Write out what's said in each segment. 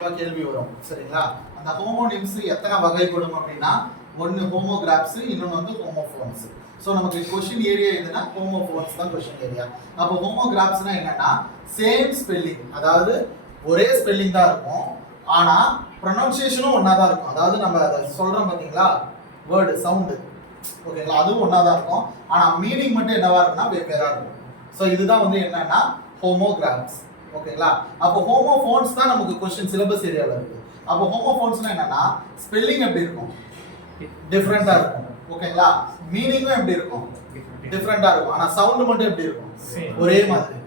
கேள்வி வரும் சரிங்களா. அந்த ஹோமோனிம்ஸ் எத்தனை வகைப்படும் அப்படின்னா, ஒன்னு ஹோமோகிராப்ஸ், இன்னொன்று வந்து ஹோமோஃபோன்ஸ். ஸோ நமக்கு கொஸ்டின் ஏரியா எதுனா ஹோமோஃபோன்ஸ் தான் கொஸ்டின் ஏரியா. அப்போ ஹோமோகிராப்ஸ்னா என்னன்னா சேம் ஸ்பெல்லிங், அதாவது ஒரே ஸ்பெல்லிங் தான் இருக்கும், ஆனா ப்ரொனன்சியேஷனும் ஒன்னா தான் இருக்கும். அதாவது நம்ம அதை சொல்றோம் பாத்தீங்களா, வேர்டு சவுண்டு, ஓகேங்களா, அதுவும் ஒன்னா தான் இருக்கும், ஆனா மீனிங் மட்டும் என்னவா இருக்குன்னா வெவ்வேறா இருக்கும். ஸோ இதுதான் வந்து என்னன்னா ஹோமோகிராப்ஸ், ஓகேங்களா. அப்போ ஹோமோஃபோன்ஸ் தான் நமக்கு क्वेश्चन சிலபஸ் ஏரியால இருக்கு. அப்போ ஹோமோஃபோன்ஸ்னா என்னன்னா ஸ்பெல்லிங் எப்படி இருக்கும், டிஃபரண்டா இருக்கும், ஓகேங்களா. மீனிங்கும் எப்படி இருக்கும், டிஃபரண்டா இருக்கும், ஆனா சவுண்ட் மட்டும் எப்படி இருக்கும், ஒரே மாதிரி,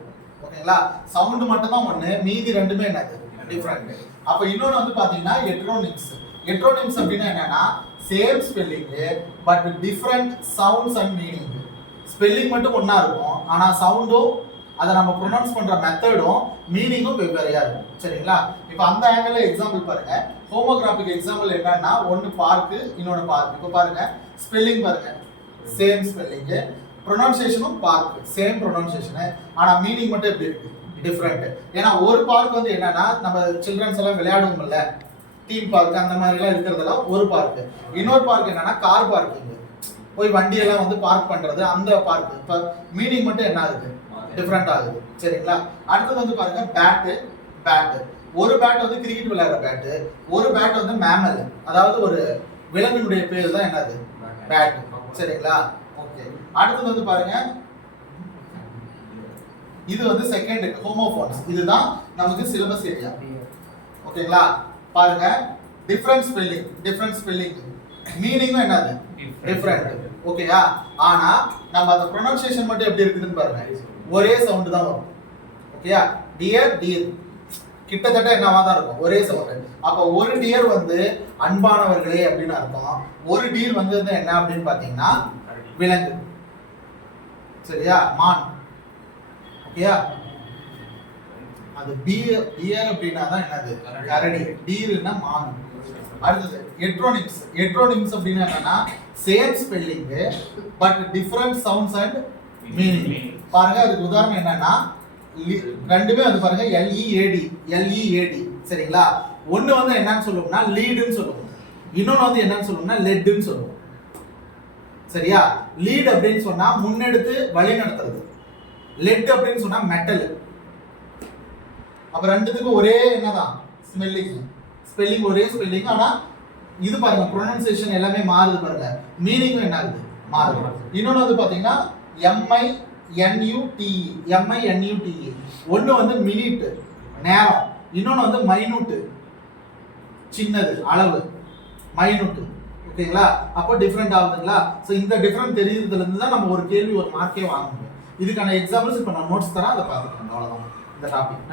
ஓகேங்களா. சவுண்ட் மட்டும் தான் ஒண்ணு, மீதி ரெண்டுமே என்னது டிஃபரண்ட். அப்போ இன்னொன்னு வந்து பாத்தீங்கன்னா ஹெட்ரோனிம்ஸ். ஹெட்ரோனிம்ஸ் அப்படினா என்னன்னா same spelling but different sounds and meaning. Spelling மட்டும் ஒண்ணா இருக்கும், ஆனா சவுண்டும் அதை நம்ம ப்ரொனவுன்ஸ் பண்ற மெத்தடும் மீனிங்கும் வெவ்வேறையா இருக்கும், சரிங்களா. இப்போ அந்த ஆங்கிள் எக்ஸாம்பிள் பாருங்க. ஹோமோகிராபிக் எக்ஸாம்பிள் என்னன்னா ஒன்னு பார்க், இன்னொன்னு பார்க். இப்போ பாருங்க ஸ்பெல்லிங் பாருங்க, சேம் ஸ்பெல்லிங், ப்ரொனவுன்சியேஷனும் பார்க், சேம் ப்ரொனவுன்சியேஷன், ஆனா மீனிங் மட்டும் எப்படி இருக்கு, டிஃபரெண்ட். ஏன்னா ஒரு பார்க் வந்து என்னன்னா நம்ம சில்ட்ரன்ஸ் எல்லாம் விளையாடுவோம்ல, தீம் பார்க் அந்த மாதிரி எல்லாம் இருக்கிறதெல்லாம் ஒரு பார்க். இன்னொரு பார்க் என்னன்னா கார் பார்க்கிங், போய் வண்டி எல்லாம் வந்து பார்க் பண்றது, அந்த பார்க். இப்போ மீனிங் மட்டும் என்ன ஆகுது, டிஃபரெண்ட் ஆகுது, சரிங்களா. அடுத்து வந்து பாருங்க பேட். ஒரு பேட் வந்து கிரிக்கெட் விளையாடுற பேட், ஒரு பேட் வந்து மேமல், அதாவது ஒரு விலங்கினுடைய பேர் தான் என்னது பேட், சரிங்களா. ஓகே, அடுத்து வந்து பாருங்க, இது வந்து செகண்ட் ஹோமோஃபோன்ஸ். இதுதான் நமக்கு சிலபஸ் ஏரியா, ஓகேங்களா. பாருங்க டிஃபரண்ட் ஸ்பெல்லிங், மீனிங்கும் என்னது டிஃபரெண்ட், ஓகேயா. ஆனா நம்ம அந்த ப்ரொனன்சியேஷன் மட்டும் எப்படி இருக்குதுன்னு பாருங்க, ஒரே சவுண்ட் தான் வரும், ஓகேயா. டியர் கிட்டத்தட்ட என்னவா தான் இருக்கும், ஒரே சவுண்ட். அப்ப ஒரு டியர் வந்து அன்பானவர்களே அப்படின்னு அர்த்தம், ஒரு டியர் வந்து என்ன அப்படின்னு பாத்தீங்கன்னா விலங்கு, சரியா, மான், ஓகேயா. அது டியர் அப்படின்னா தான் என்னது கரடி, டியர்னா மான். அடுத்தது ஹெட்ரோனிம்ஸ் அப்படின்னா என்னன்னா same spelling but different sounds and meaning. பாருங்க அதுக்கு உதாரணம் என்னன்னா ரெண்டுமே வந்து பாருங்க எல்இஏடி, சரிங்களா. ஒன்னு வந்து என்னன்னு சொல்லுவோம்னா லீடுன்னு சொல்லுவோம், இன்னொன்னு வந்து என்னன்னு சொல்லுவோம்னா லெட்னு சொல்லுவோம், சரியா. லீட் அப்படின்னு சொன்னா முன்னெடுத்து வழி நடத்துறது, லெட் அப்படின்னு சொன்னா மெட்டல். அப்ப ரெண்டுத்துக்கும் ஒரே என்னதான் ஸ்பெல்லிங் ஒரே ஸ்பெல்லிங், ஆனா இது பாருங்க ப்ரொனன்சியேஷன் எல்லாமே மாறுது பாருங்க, மீனிங்கும் என்ன ஆகுது மாறுது. இன்னொன்னு வந்து பாத்தீங்கன்னா MINUTE, ஒன்னு வந்து மினிட் நேரம், இன்னொன்னு வந்து மைனூட் சின்னது அளவு, மைனூட், ஓகேங்களா. அப்போ டிஃபரெண்ட் ஆகுதுங்களா. ஸோ இந்த டிஃபரெண்ட் தெரியுறதுல இருந்து தான் நம்ம ஒரு கேள்வி ஒரு மார்க்கே வாங்க முடியும். இதுக்கான எக்ஸாம்பிள்ஸ் இப்போ நான் நோட்ஸ் தரேன், அதை பார்த்துக்கணும், அவ்வளோதான் இந்த டாபிக்.